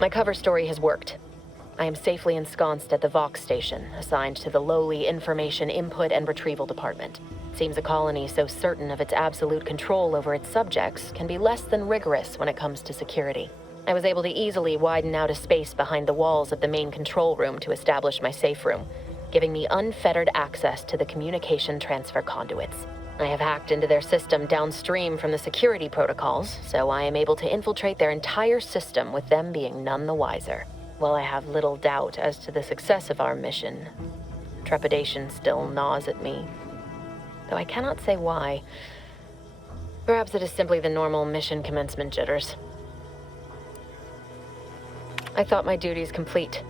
My cover story has worked. I am safely ensconced at the Vox station, assigned to the lowly Information Input and Retrieval Department. Seems a colony so certain of its absolute control over its subjects can be less than rigorous when it comes to security. I was able to easily widen out a space behind the walls of the main control room to establish my safe room, giving me unfettered access to the communication transfer conduits. I have hacked into their system downstream from the security protocols, so I am able to infiltrate their entire system with them being none the wiser. While I have little doubt as to the success of our mission, trepidation still gnaws at me, though I cannot say why. Perhaps it is simply the normal mission commencement jitters. I thought my duties complete.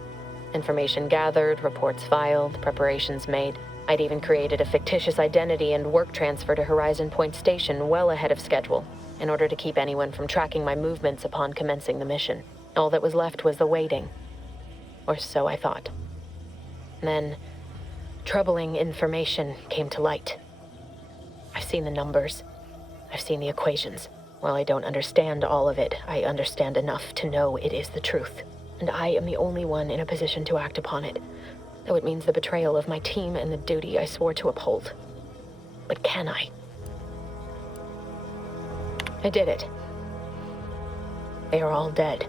Information gathered, reports filed, preparations made. I'd even created a fictitious identity and work transfer to Horizon Point Station well ahead of schedule, in order to keep anyone from tracking my movements upon commencing the mission. All that was left was the waiting. Or so I thought. Then, troubling information came to light. I've seen the numbers. I've seen the equations. While I don't understand all of it, I understand enough to know it is the truth. And I am the only one in a position to act upon it, though it means the betrayal of my team and the duty I swore to uphold. But can I? I did it. They are all dead.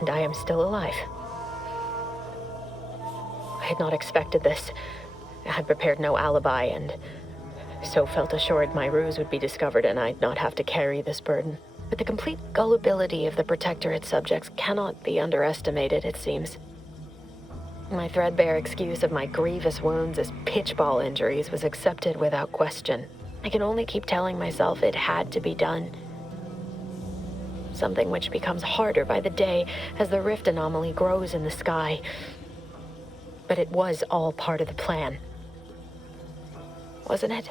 And I am still alive. I had not expected this. I had prepared no alibi, and so felt assured my ruse would be discovered and I'd not have to carry this burden. But the complete gullibility of the Protectorate subjects cannot be underestimated, it seems. My threadbare excuse of my grievous wounds as pitchball injuries was accepted without question. I can only keep telling myself it had to be done. Something which becomes harder by the day as the rift anomaly grows in the sky. But it was all part of the plan. Wasn't it?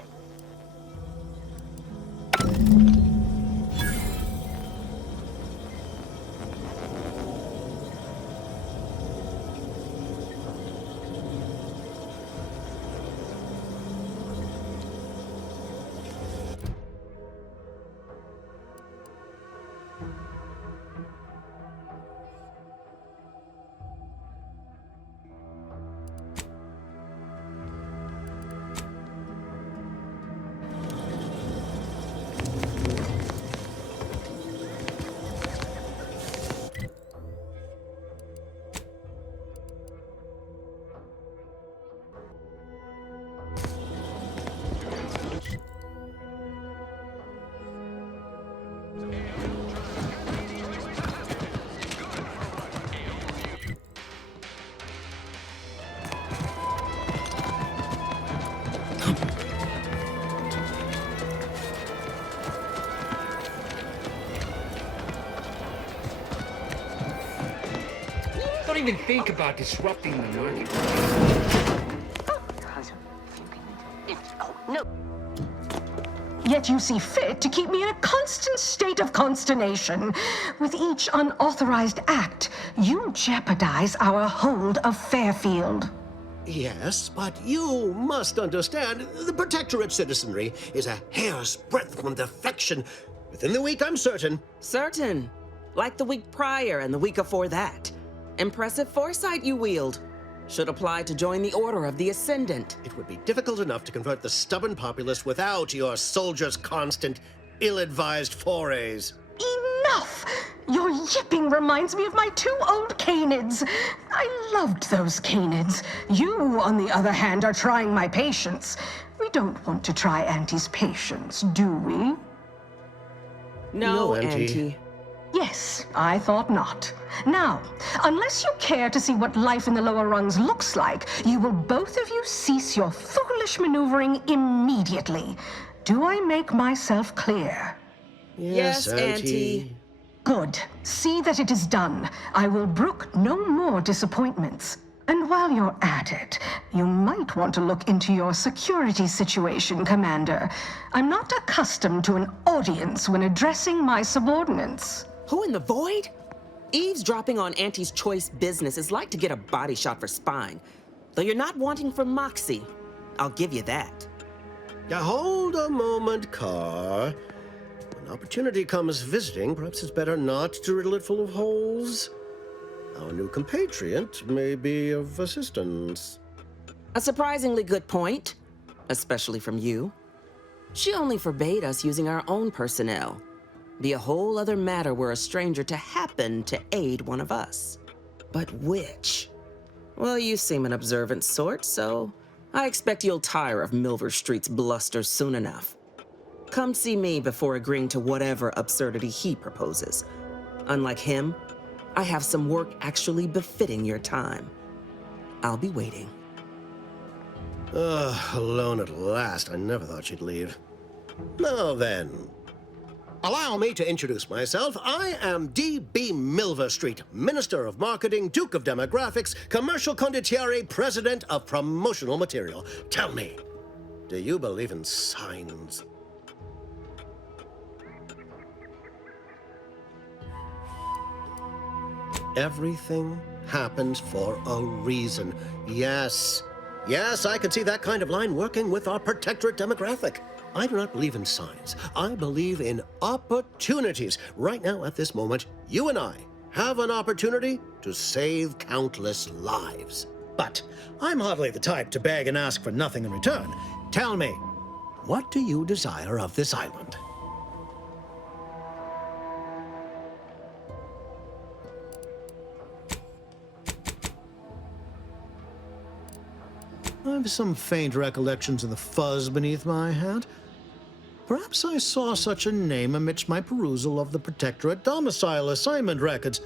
Don't even think about disrupting the market. No. Yet you see fit to keep me in a constant state of consternation. With each unauthorized act, you jeopardize our hold of Fairfield. Yes, but you must understand, the Protectorate citizenry is a hair's breadth from defection. Within the week, I'm certain. Certain. Like the week prior and the week before that. Impressive foresight you wield. Should apply to join the Order of the Ascendant. It would be difficult enough to convert the stubborn populace without your soldiers' constant, ill-advised forays. Enough! Your yipping reminds me of my two old canids. I loved those canids. You, on the other hand, are trying my patience. We don't want to try Auntie's patience, do we? No, Auntie. Auntie. Yes, I thought not. Now, unless you care to see what life in the lower rungs looks like, you will both of you cease your foolish maneuvering immediately. Do I make myself clear? Yes, Auntie. Good. See that it is done. I will brook no more disappointments. And while you're at it, you might want to look into your security situation, Commander. I'm not accustomed to an audience when addressing my subordinates. Who in the void? Eavesdropping on Auntie's choice business is like to get a body shot for spying. Though you're not wanting for moxie. I'll give you that. Now, hold a moment, Carr. When opportunity comes visiting, perhaps it's better not to riddle it full of holes. Our new compatriot may be of assistance. A surprisingly good point, especially from you. She only forbade us using our own personnel. Be a whole other matter were a stranger to happen to aid one of us. But which? Well, you seem an observant sort, so I expect you'll tire of Milver Street's bluster soon enough. Come see me before agreeing to whatever absurdity he proposes. Unlike him, I have some work actually befitting your time. I'll be waiting. Alone at last. I never thought she'd leave. Now then, allow me to introduce myself. I am D.B. Milver Street, Minister of Marketing, Duke of Demographics, Commercial Condottiere, President of Promotional Material. Tell me, do you believe in signs? Everything happens for a reason. Yes. Yes, I can see that kind of line working with our Protectorate demographic. I do not believe in signs. I believe in opportunities. Right now, at this moment, you and I have an opportunity to save countless lives. But I'm hardly the type to beg and ask for nothing in return. Tell me, what do you desire of this island? I've some faint recollections of the fuzz beneath my hat. Perhaps I saw such a name amidst my perusal of the Protectorate domicile assignment records.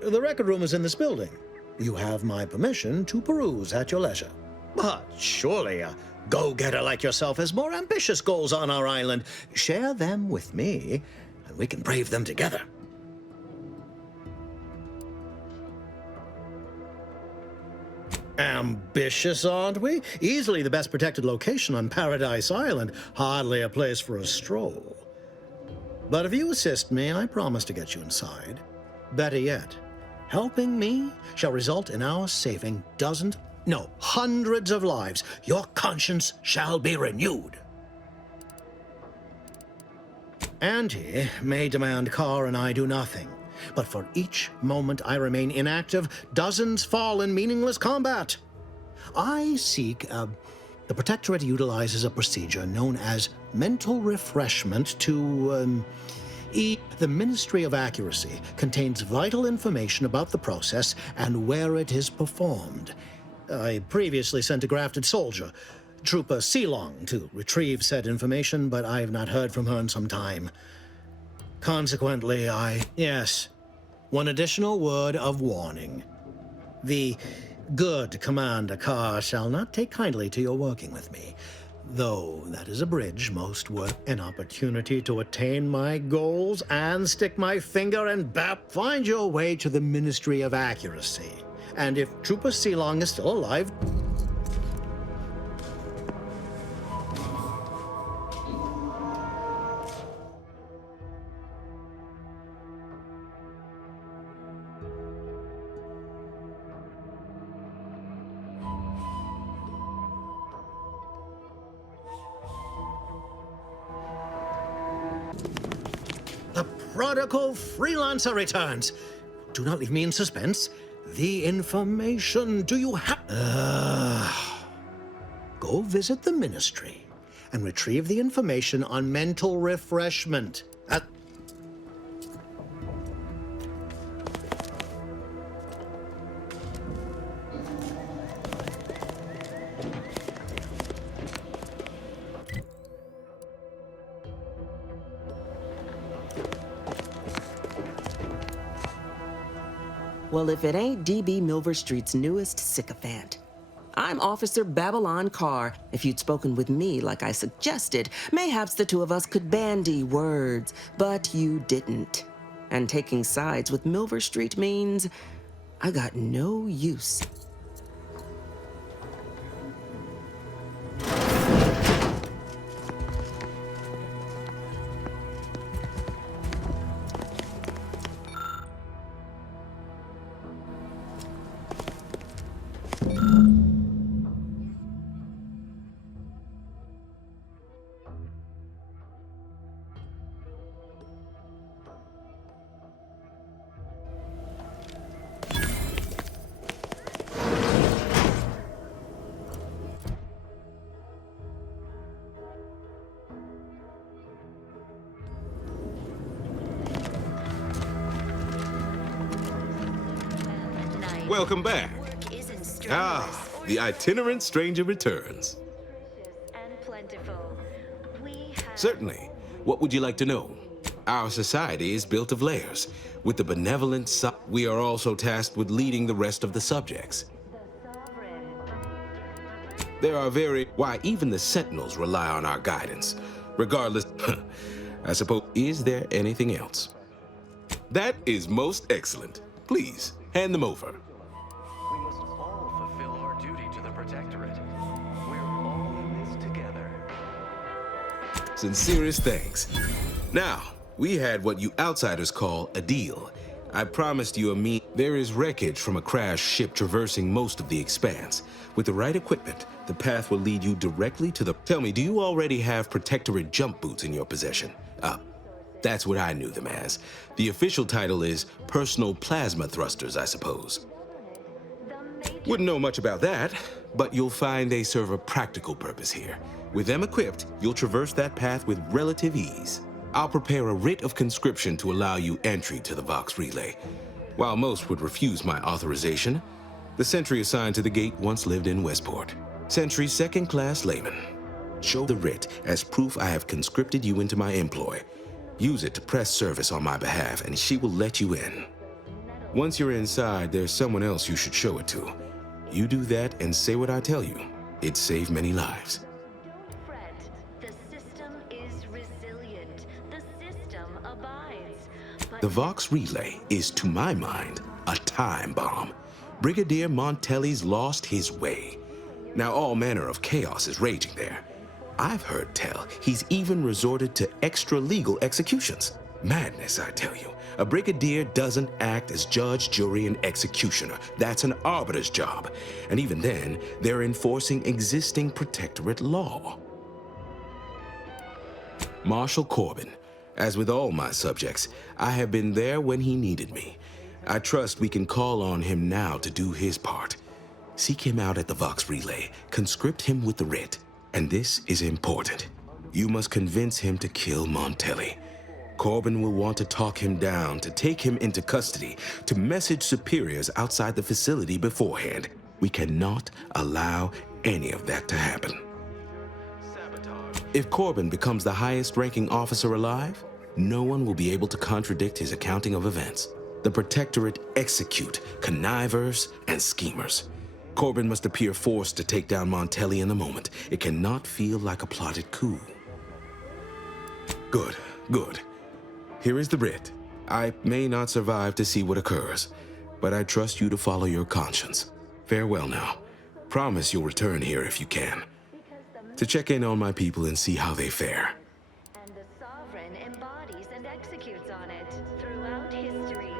The record room is in this building. You have my permission to peruse at your leisure. But surely a go-getter like yourself has more ambitious goals on our island. Share them with me, and we can brave them together. Ambitious, aren't we? Easily the best protected location on Paradise Island. Hardly a place for a stroll. But if you assist me, I promise to get you inside. Better yet, helping me shall result in our saving dozens, no, hundreds of lives. Your conscience shall be renewed. Auntie may demand Carr and I do nothing, but for each moment I remain inactive, dozens fall in meaningless combat. I seek, the Protectorate utilizes a procedure known as mental refreshment to, The Ministry of Accuracy contains vital information about the process and where it is performed. I previously sent a grafted soldier, Trooper Sealong, to retrieve said information, but I have not heard from her in some time. Consequently, Yes. One additional word of warning. The good Commander Carr shall not take kindly to your working with me, though that is a bridge most worth an opportunity to attain my goals and stick my finger and find your way to the Ministry of Accuracy. And if Trooper Sealong is still alive... The prodigal freelancer returns. Do not leave me in suspense. The information, do you have... Go visit the Ministry and retrieve the information on mental refreshment. Well, if it ain't D.B. Milver Street's newest sycophant. I'm Officer Babylon Carr. If you'd spoken with me like I suggested, mayhaps the two of us could bandy words, but you didn't. And taking sides with Milver Street means I got no use. Welcome back. The itinerant stranger returns. Certainly. What would you like to know? Our society is built of layers. With the benevolent side, we are also tasked with leading the rest of the subjects. There are why even the Sentinels rely on our guidance. Regardless, I suppose, is there anything else? That is most excellent. Please, hand them over. We must all fulfill our duty to the Protectorate. We're all in this together. Sincerest thanks. Now, we had what you outsiders call a deal. I promised you there is wreckage from a crashed ship traversing most of the expanse. With the right equipment, the path will lead you directly to the... Tell me, do you already have Protectorate jump boots in your possession? That's what I knew them as. The official title is Personal Plasma Thrusters, I suppose. Wouldn't know much about that, but you'll find they serve a practical purpose here. With them equipped, you'll traverse that path with relative ease. I'll prepare a writ of conscription to allow you entry to the Vox Relay. While most would refuse my authorization, the sentry assigned to the gate once lived in Westport. Sentry second-class layman. Show the writ as proof I have conscripted you into my employ. Use it to press service on my behalf, and she will let you in. Once you're inside, there's someone else you should show it to. You do that and say what I tell you. It'd save many lives. Fret. The system is resilient. The system abides. But The Vox Relay is, to my mind, a time bomb. Brigadier Montelli's lost his way. Now all manner of chaos is raging there. I've heard tell he's even resorted to extra-legal executions. Madness, I tell you. A brigadier doesn't act as judge, jury, and executioner. That's an arbiter's job. And even then, they're enforcing existing Protectorate law. Marshal Corbin, As with all my subjects, I have been there when he needed me. I trust we can call on him now to do his part. Seek him out at the Vox Relay, conscript him with the writ. And this is important. You must convince him to kill Montelli. Corbin will want to talk him down, to take him into custody, to message superiors outside the facility beforehand. We cannot allow any of that to happen. If Corbin becomes the highest-ranking officer alive, no one will be able to contradict his accounting of events. The Protectorate execute connivers and schemers. Corbin must appear forced to take down Montelli in the moment. It cannot feel like a plotted coup. Good, good. Here is the writ. I may not survive to see what occurs, but I trust you to follow your conscience. Farewell now. Promise you'll return here if you can, to check in on my people and see how they fare. And the Sovereign embodies and executes on it. Throughout history,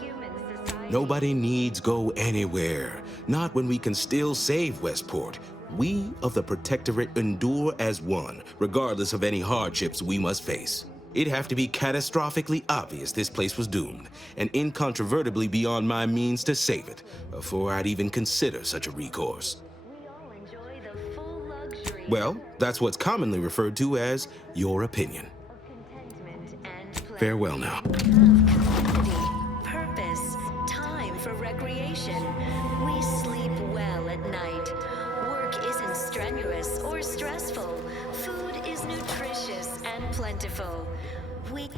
human society... Nobody needs go anywhere. Not when we can still save Westport. We of the Protectorate endure as one, regardless of any hardships we must face. It'd have to be catastrophically obvious this place was doomed, and incontrovertibly beyond my means to save it, before I'd even consider such a recourse. We all enjoy the full luxury Well, that's what's commonly referred to as your opinion. of contentment and pleasure. Farewell now. Community, purpose, time for recreation. We sleep well at night. Work isn't strenuous or stressful. Food is nutritious and plentiful. We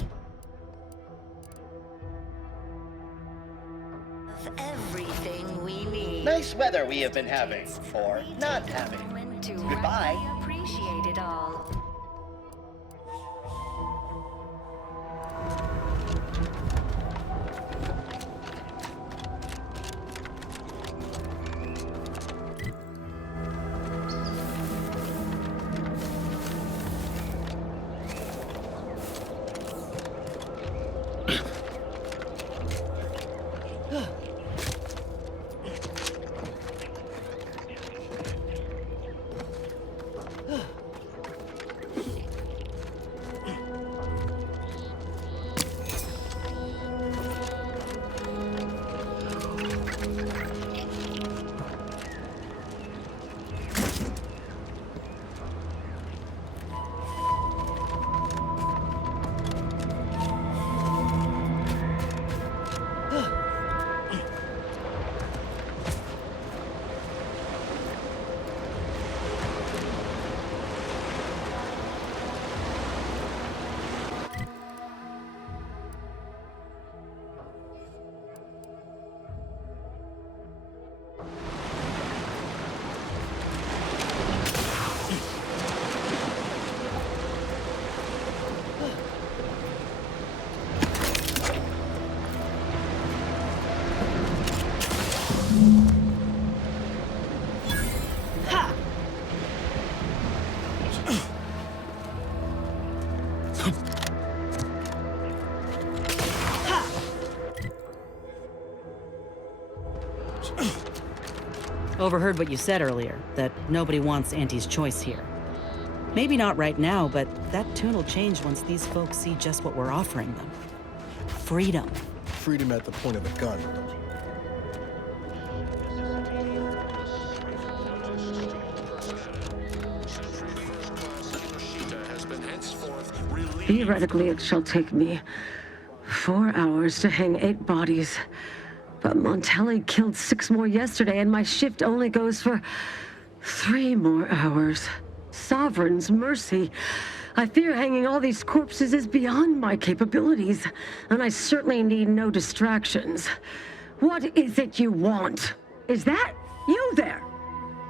have everything we need. Nice weather we have been having, or We not take a having. moment to Goodbye. rightly appreciate it all. Overheard what you said earlier, that nobody wants Auntie's choice here. Maybe not right now, but that tune will change once these folks see just what we're offering them. Freedom. Freedom at the point of a gun. Theoretically, it shall take me 4 hours to hang 8 bodies. But Montelli killed 6 more yesterday, and my shift only goes for 3 more hours. Sovereign's mercy. I fear hanging all these corpses is beyond my capabilities, and I certainly need no distractions. What is it you want? Is that you there?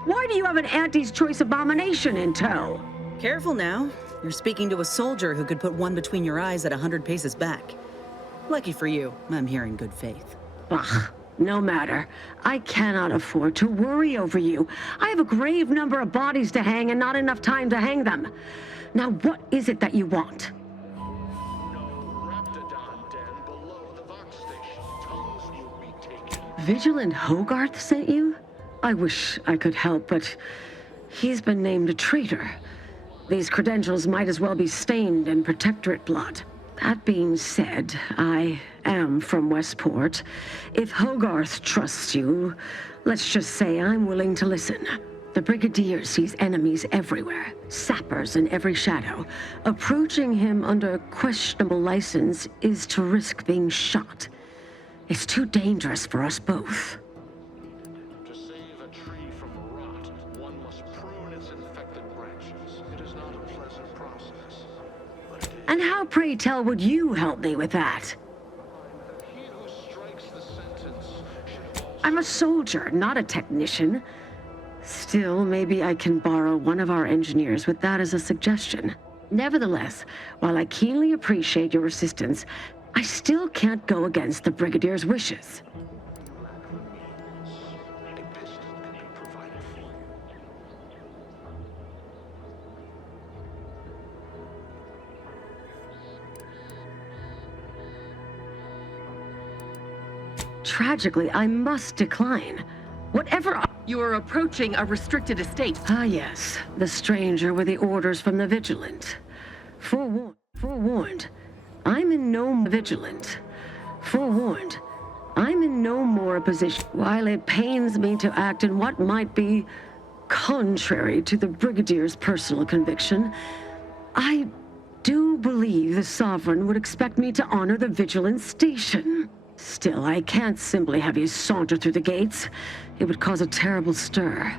Why do you have an Auntie's Choice abomination in tow? Careful now. You're speaking to a soldier who could put one between your eyes at 100 paces back. Lucky for you, I'm here in good faith. Ugh, no matter. I cannot afford to worry over you. I have a grave number of bodies to hang and not enough time to hang them. Now, what is it that you want? Vigilant Hogarth sent you? I wish I could help, but he's been named a traitor. These credentials might as well be stained in Protectorate blood. That being said, I am from Westport. If Hogarth trusts you, let's just say I'm willing to listen. The Brigadier sees enemies everywhere, sappers in every shadow. Approaching him under questionable license is to risk being shot. It's too dangerous for us both. To save a tree from rot, one must prune its infected branches. It is not a pleasant process. And how, pray tell, would you help me with that? He who strikes the sentence should also... I'm a soldier, not a technician. Still, maybe I can borrow one of our engineers with that as a suggestion. Nevertheless, while I keenly appreciate your assistance, I still can't go against the Brigadier's wishes. Tragically, I must decline. Whatever... You are approaching a restricted estate. Ah, yes. The stranger with the orders from the Vigilant. Forewarned. I'm in no vigilant. Forewarned. I'm in no more a position. While it pains me to act in what might be contrary to the Brigadier's personal conviction, I do believe the Sovereign would expect me to honor the Vigilant station. Still, I can't simply have you saunter through the gates. It would cause a terrible stir.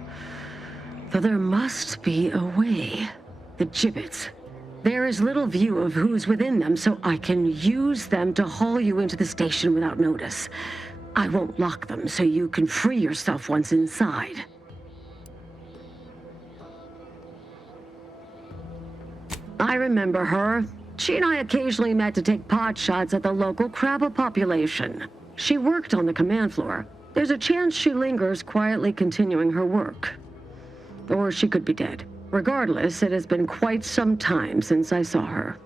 Though there must be a way. The gibbets. There is little view of who's within them, so I can use them to haul you into the station without notice. I won't lock them, so you can free yourself once inside. I remember her. She and I occasionally met to take pot shots at the local crabba population. She worked on the command floor. There's a chance she lingers, quietly continuing her work. Or she could be dead. Regardless, it has been quite some time since I saw her.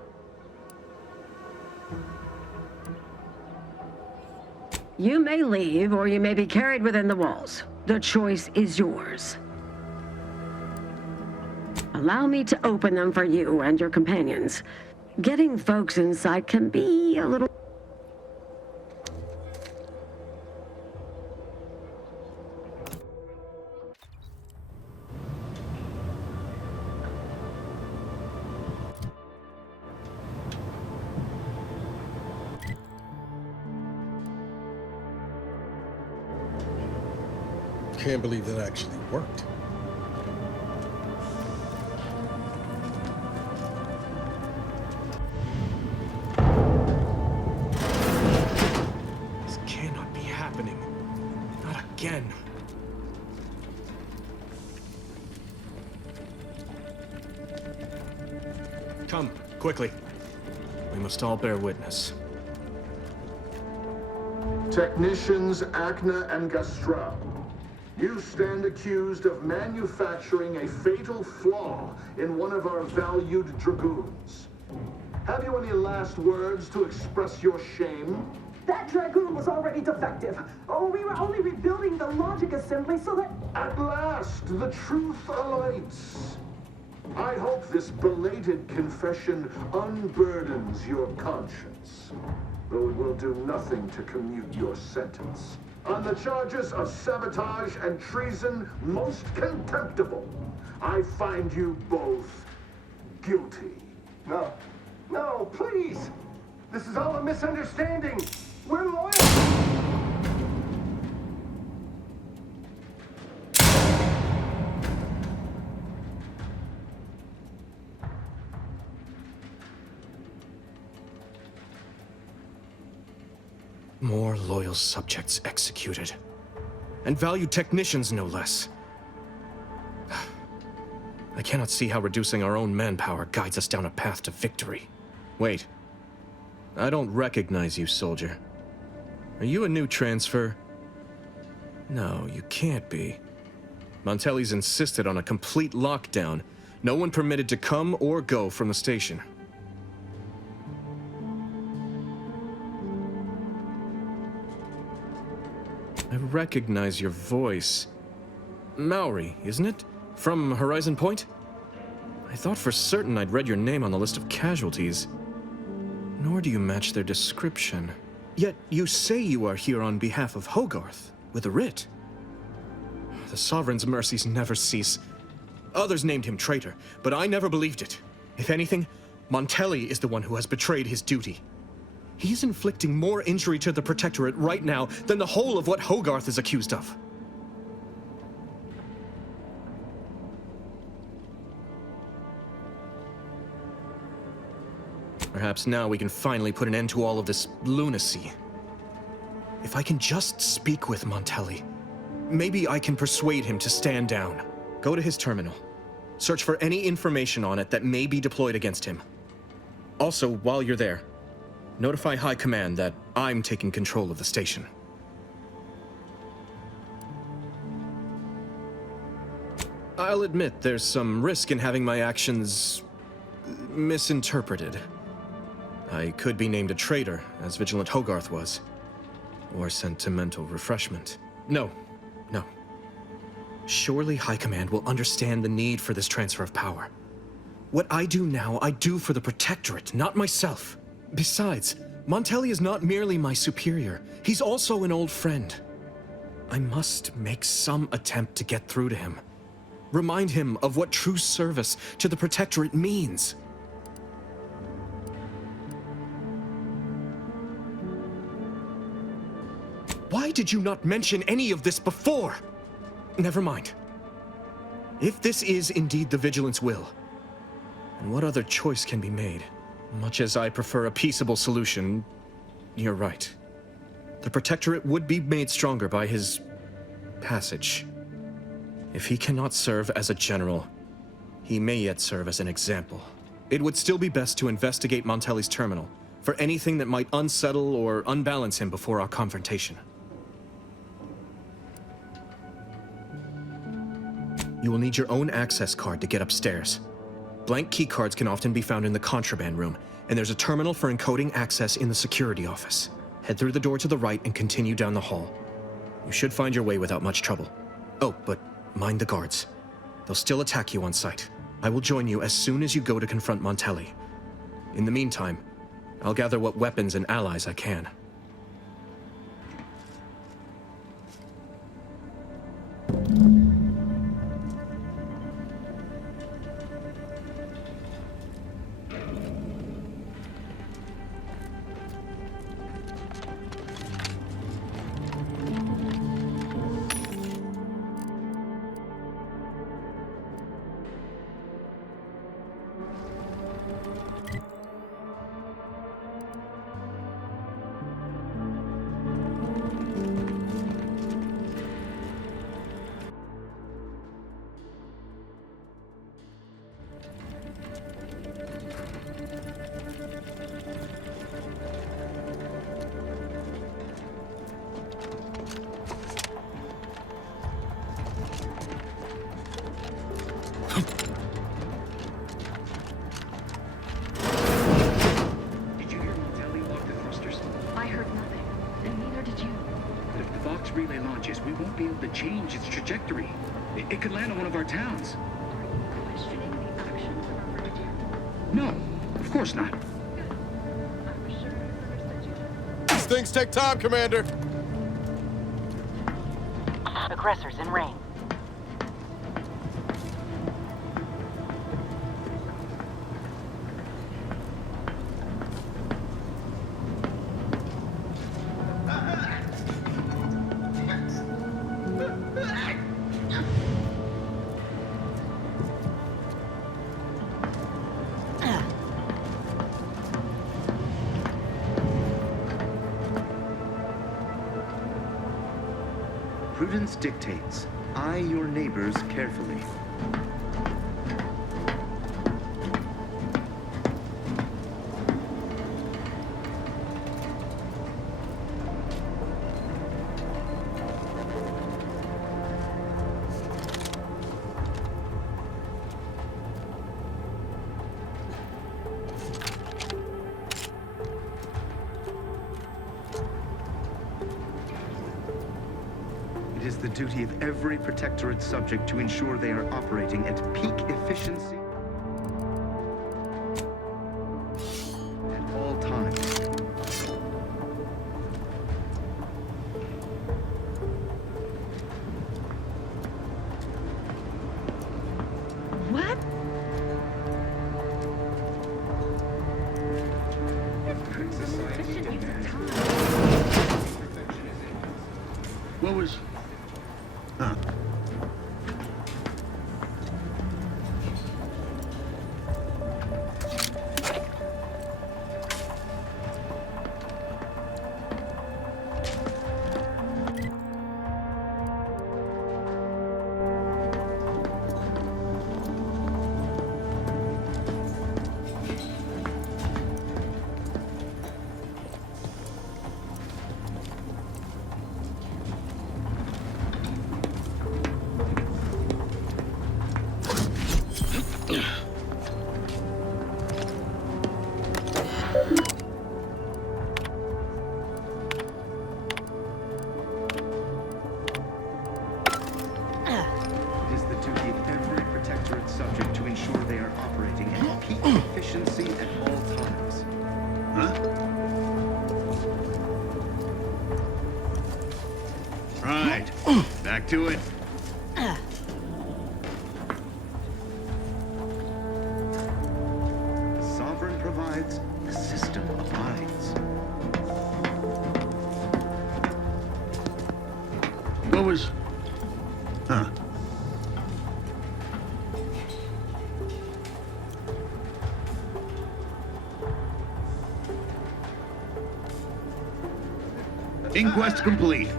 You may leave, or you may be carried within the walls. The choice is yours. Allow me to open them for you and your companions. Getting folks inside can be a little... Can't believe that actually worked. This cannot be happening. Not again. Come, quickly. We must all bear witness. Technicians Acna and Gastra, you stand accused of manufacturing a fatal flaw in one of our valued dragoons. Have you any last words to express your shame? That dragoon was already defective. Oh, we were only rebuilding the logic assembly so that... At last, the truth alights. I hope this belated confession unburdens your conscience, though it will do nothing to commute your sentence. On the charges of sabotage and treason, most contemptible, I find you both guilty. No. No, please! This is all a misunderstanding! We're loyal! More loyal subjects executed. And valued technicians, no less. I cannot see how reducing our own manpower guides us down a path to victory. Wait. I don't recognize you, soldier. Are you a new transfer? No, you can't be. Montelli's insisted on a complete lockdown. No one permitted to come or go from the station. I recognize your voice. Maori, isn't it? From Horizon Point? I thought for certain I'd read your name on the list of casualties. Nor do you match their description. Yet you say you are here on behalf of Hogarth, with a writ. The Sovereign's mercies never cease. Others named him traitor, but I never believed it. If anything, Montelli is the one who has betrayed his duty. He is inflicting more injury to the Protectorate right now than the whole of what Hogarth is accused of. Perhaps now we can finally put an end to all of this lunacy. If I can just speak with Montelli, maybe I can persuade him to stand down. Go to his terminal. Search for any information on it that may be deployed against him. Also, while you're there, notify High Command that I'm taking control of the station. I'll admit there's some risk in having my actions misinterpreted. I could be named a traitor, as Vigilant Hogarth was. Or sent to mental refreshment. No. Surely High Command will understand the need for this transfer of power. What I do now, I do for the Protectorate, not myself. Besides, Montelli is not merely my superior. He's also an old friend. I must make some attempt to get through to him. Remind him of what true service to the Protectorate means. Why did you not mention any of this before? Never mind. If this is indeed the Vigilant's will, then what other choice can be made? Much as I prefer a peaceable solution, you're right. The Protectorate would be made stronger by his passage. If he cannot serve as a general, he may yet serve as an example. It would still be best to investigate Montelli's terminal for anything that might unsettle or unbalance him before our confrontation. You will need your own access card to get upstairs. Blank keycards can often be found in the contraband room, and there's a terminal for encoding access in the security office. Head through the door to the right and continue down the hall. You should find your way without much trouble. Oh, but mind the guards. They'll still attack you on sight. I will join you as soon as you go to confront Montelli. In the meantime, I'll gather what weapons and allies I can. relay launches, we won't be able to change its trajectory. It could land on one of our towns. Are you questioning the actions of our brigadier? No, of course not. These things take time, Commander. Aggressors in range. Prudence dictates, eye your neighbors carefully. It is the duty of every Protectorate subject to ensure they are operating at peak efficiency at all times. What was... Huh. Back to it. The sovereign provides, the system abides. What was... Huh. Inquest complete.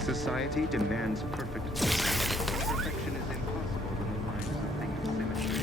Society demands perfect. Perfection is impossible when the mind is a thing of symmetry.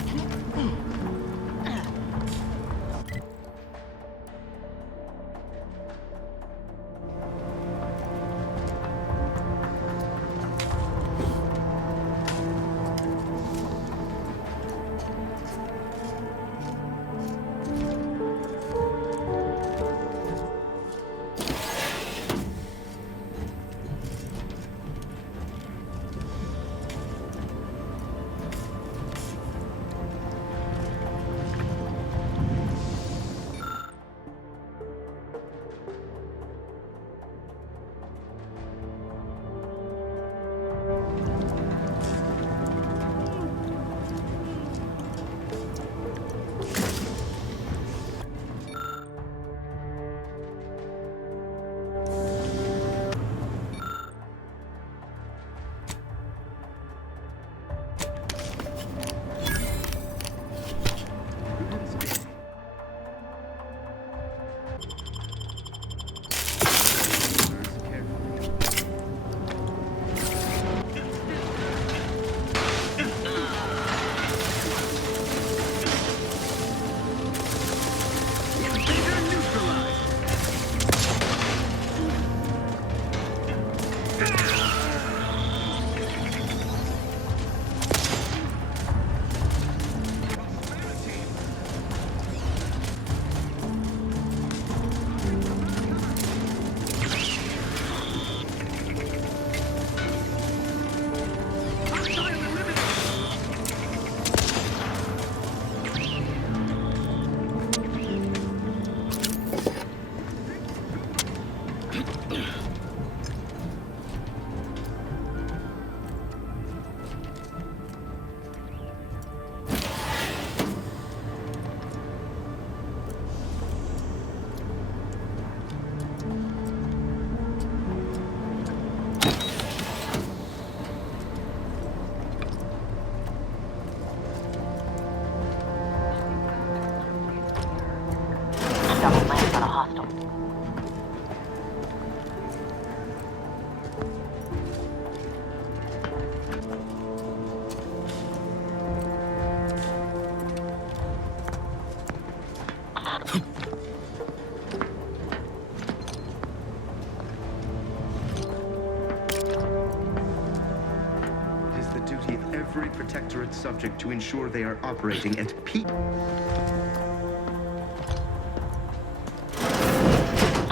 Every protectorate subject to ensure they are operating at peak.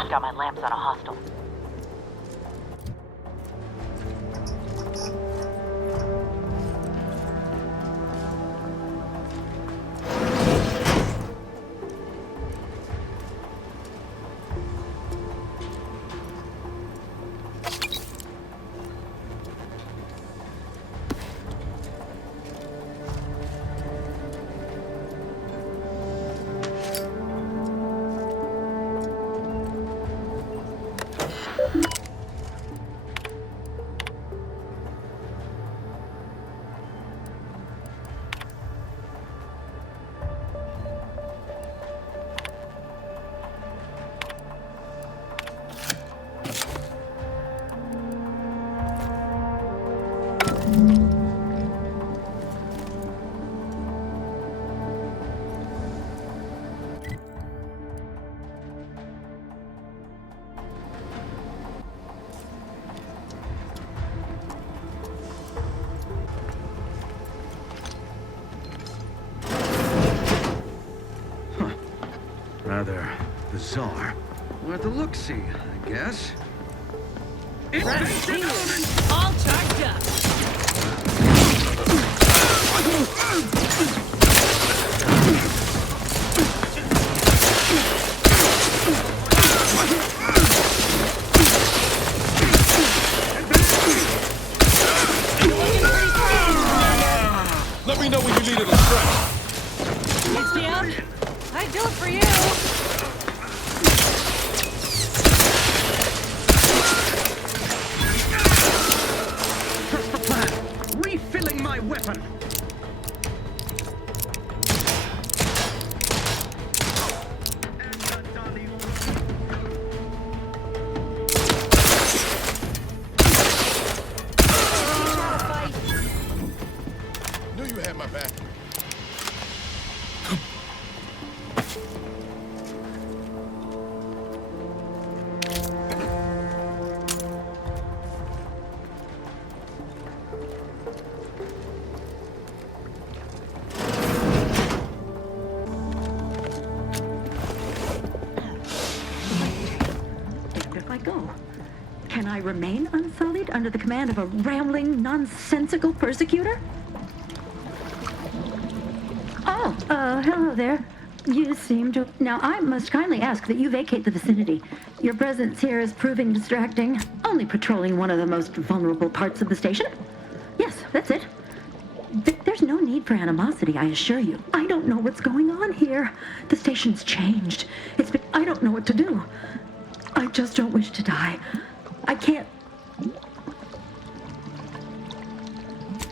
Got my lamps on a hostile. Rather bizarre. Worth a look-see, I guess. Infection element! All charged up! Let me know when you need it a stretch. Needs me up? I'd do it for you. Trust the plan. Refilling my weapon. Knew you had my back. If I go, can I remain unsullied under the command of a rambling, nonsensical persecutor? Oh, hello there. You seem to... Now, I must kindly ask that you vacate the vicinity. Your presence here is proving distracting. Only patrolling one of the most vulnerable parts of the station? Yes, that's it. There's no need for animosity, I assure you. I don't know what's going on here. The station's changed. I don't know what to do. I just don't wish to die. I can't...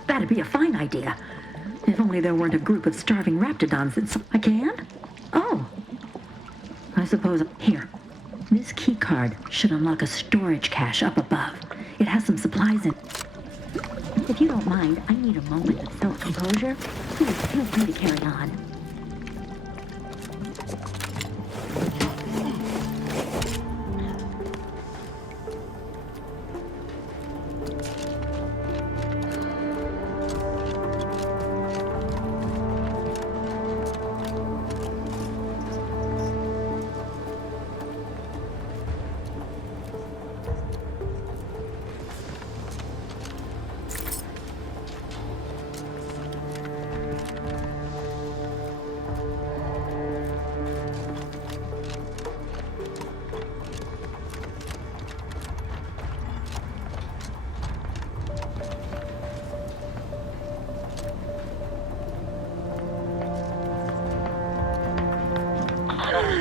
That'd be a fine idea. If only there weren't a group of starving raptidons that... I can? Oh. I suppose... Here. This key card should unlock a storage cache up above. It has some supplies in... If you don't mind, I need a moment of self-composure. Please feel free to carry on.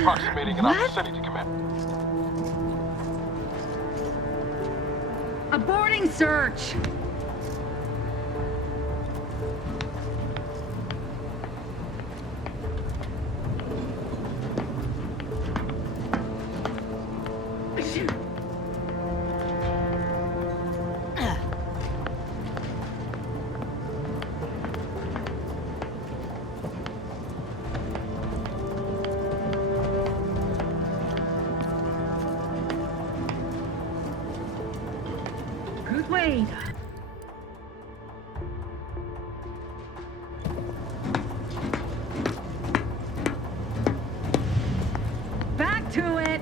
Approximating an vicinity to command. Aborting search! Good way. Back to it.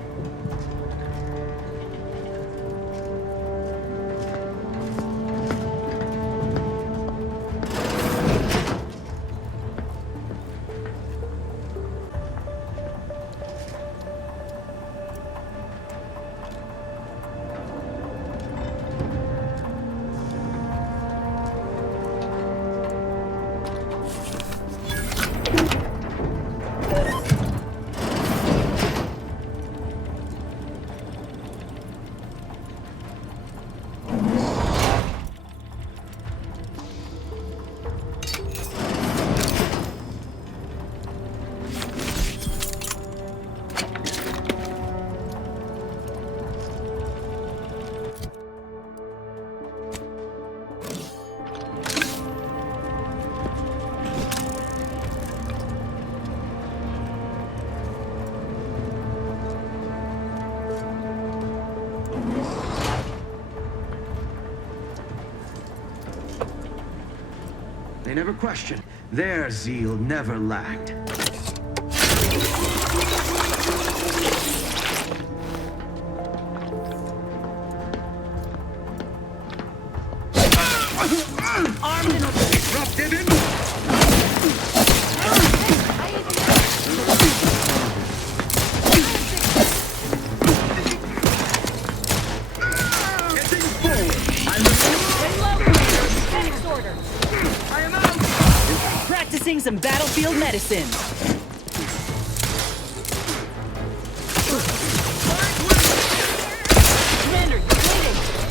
They never questioned. Their zeal never lacked. some battlefield medicine. Commander, you're bleeding.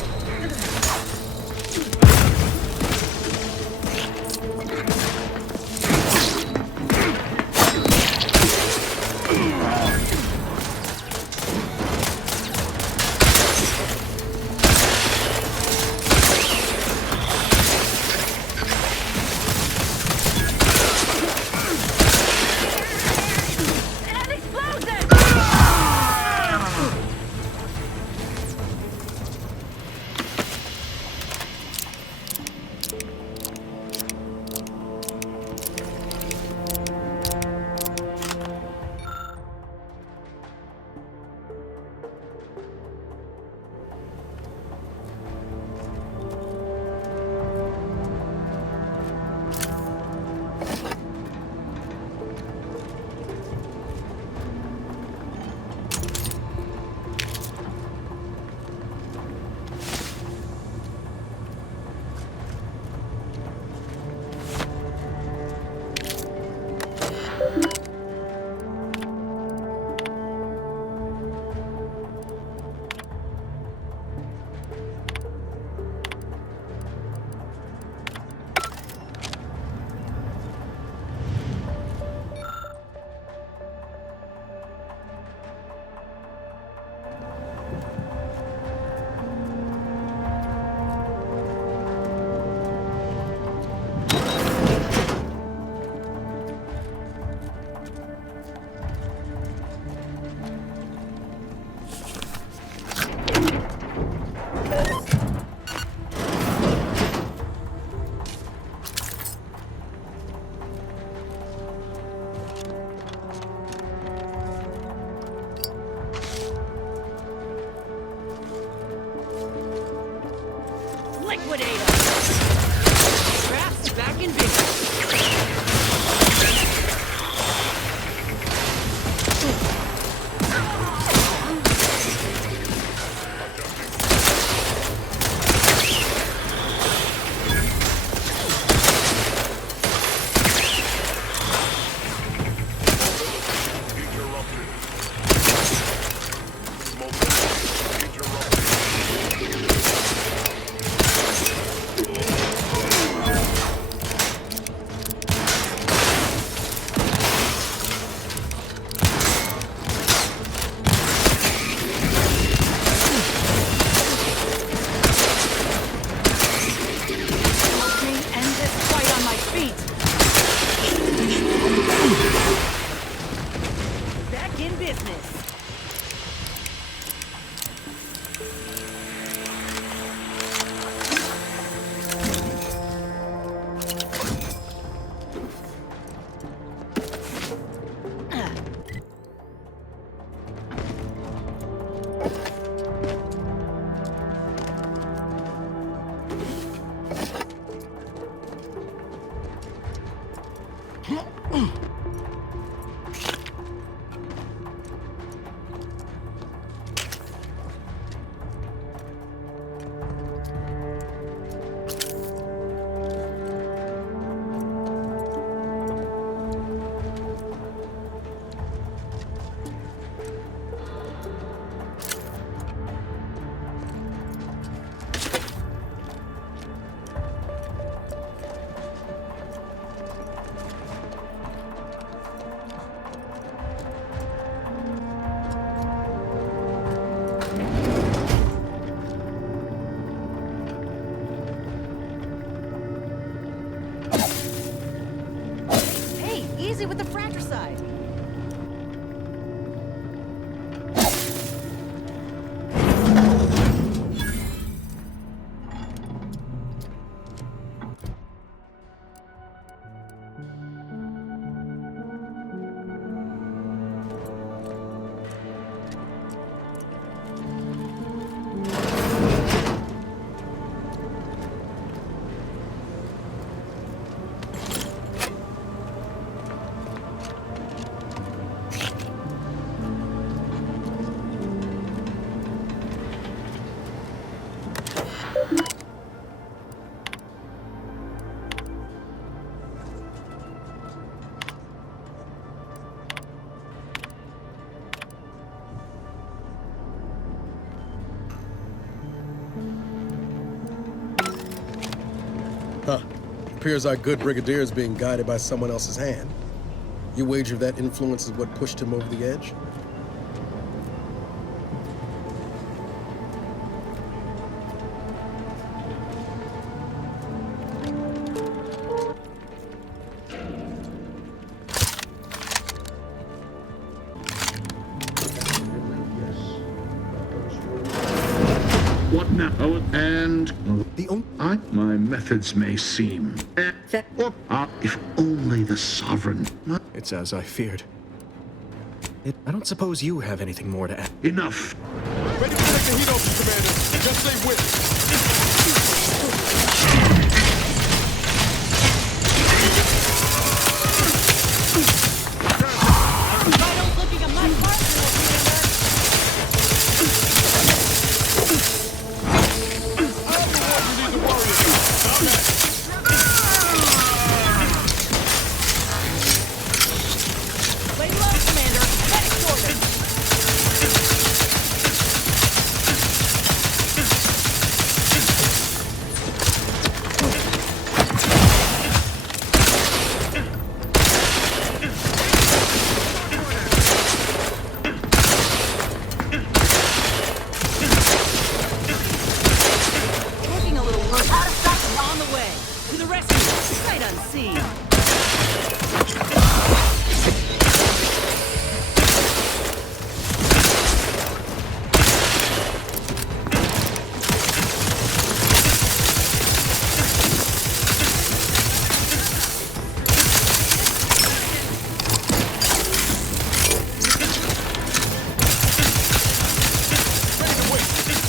Liquidate them! Traps back in business. Back in business. appears our good brigadier is being guided by someone else's hand. You wager that influence is what pushed him over the edge? What now? And my methods may seem if only the sovereign. It's as I feared. I don't suppose you have anything more to add. Enough. Ready to take the heat off you, Commander. Just say whip. Lay low, Commander. Medic order. Looking a little worse. Out of sight and on the way. To the rescue. Sight unseen.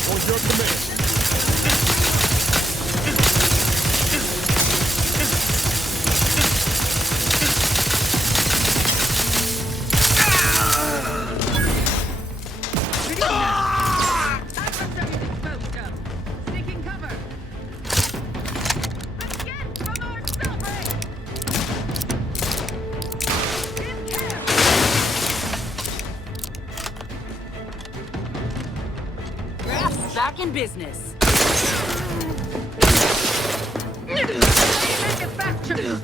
On your command. Taking cover. Again from our celebrate. Back in business. Manufacture.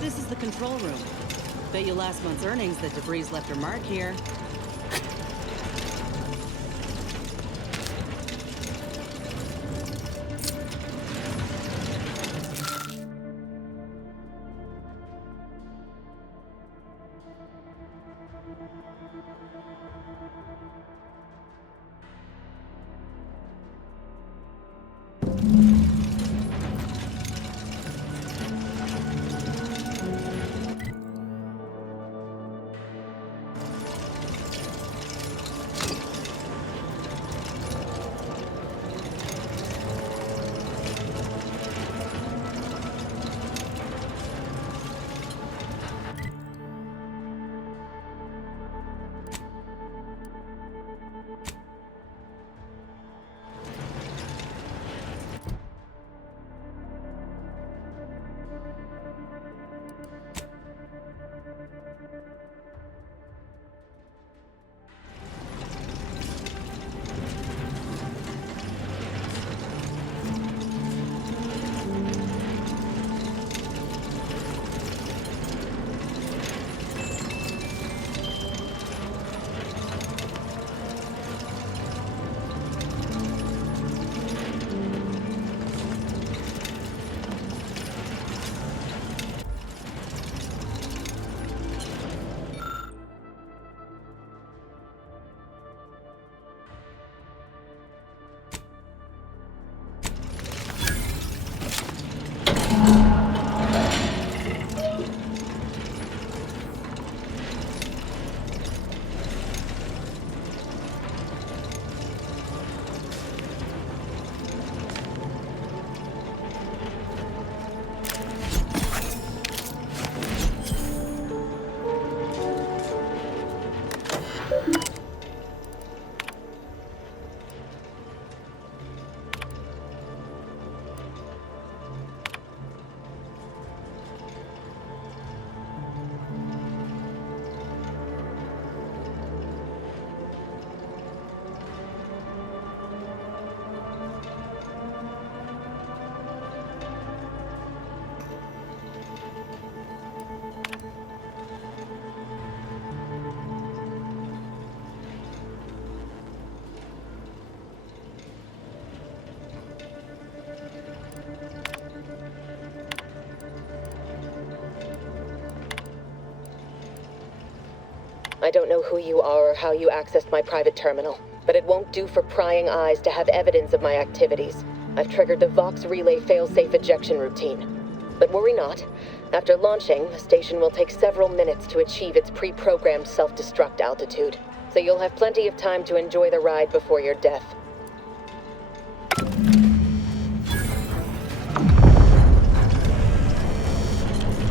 This is the control room. Bet you last month's earnings that debris left her mark here. I don't know who you are or how you accessed my private terminal, but it won't do for prying eyes to have evidence of my activities. I've triggered the Vox relay failsafe ejection routine. But worry not. After launching, the station will take several minutes to achieve its pre-programmed self-destruct altitude, so you'll have plenty of time to enjoy the ride before your death.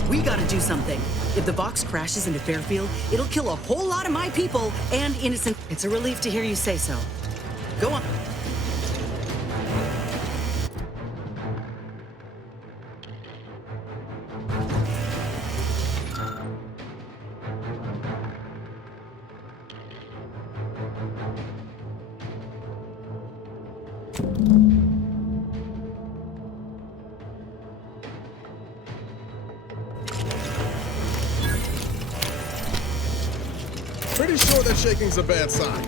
We gotta do something. If the Vox crashes into Fairfield, it'll kill a whole lot of my people and innocent. It's a relief to hear you say so. Go on. Pretty sure that shaking's a bad sign.